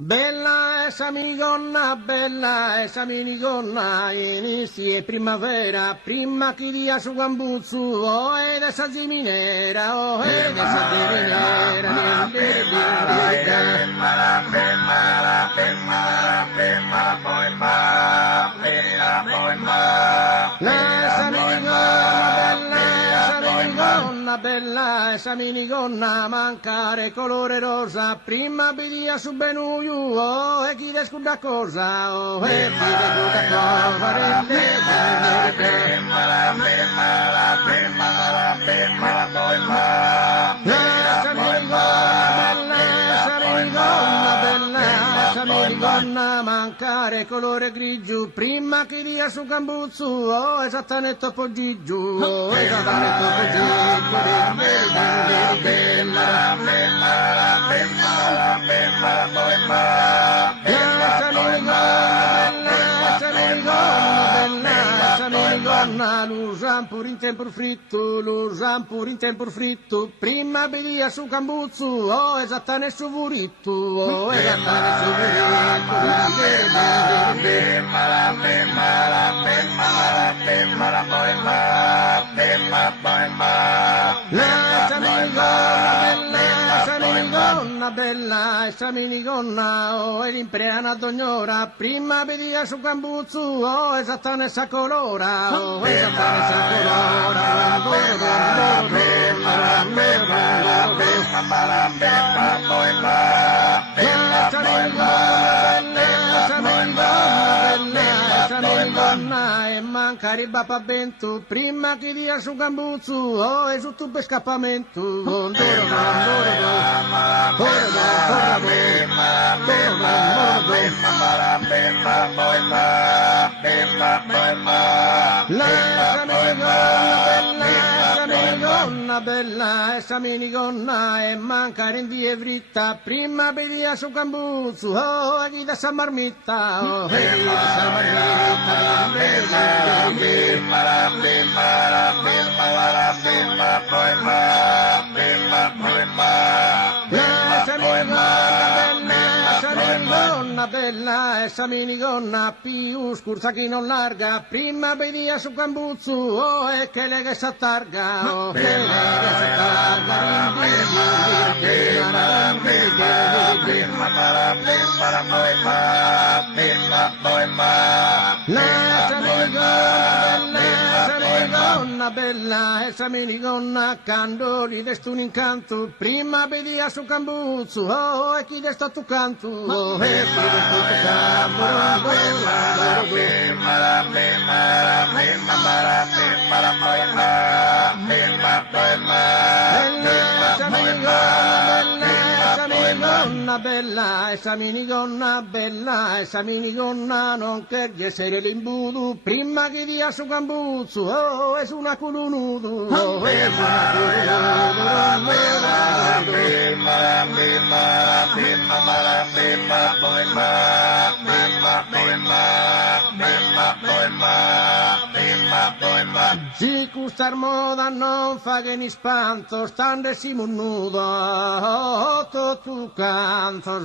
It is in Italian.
Bella esa esa minigonna, inizia primavera, prima che dia su gambuzzu, oh ed esa ziminera, oh ed esa ziminera, bella esa minigonna, mancare colore rosa, prima bidia su benuiu, oh, e chi descuda cosa, oh, e chi descuda cosa, minigonna, mancare colore grigio, prima che dia su gambuzzu, oh, esattamente topo gigiu, oh, esattamente topo gigiu. L'usan pur in tempo fritto, l'usan pur in tempo fritto, prima bedia su gambuzzu, oh, esattamente su vurittu, oh, esattamente su bella, essa minigonna, oh, e l'impreana d'ognora, prima bedia su gambuzzu, oh, esattamente essa colora, oh, esattamente essa colora, e mancare il bapabento, prima che dia su gambuzzu, oh, e su tu per scappamento, bella, essa minigonna, e mancare in via fritta, prima bedia su gambuzzu, oh, e chi da sa marmitta, oh, e chi da sa bella, essa minigonna, più scurza che non larga, prima bedia su gambuzzu, oh, e che lega s'attarga, oh, che lega s'attarga, bella, essa minigonna, candori desto un incanto, prima bedia su gambuzzu, oh, e chi desta tu canto, oh, e chi desta tu canto, bella, essa minigonna, bella, essa minigonna, non che essere l'imbudu, prima che dia su gambuzzu, oh, es una culunudu, oh, es una si custar moda non fa che ni spanto, stande si nudo, oh, tu canto,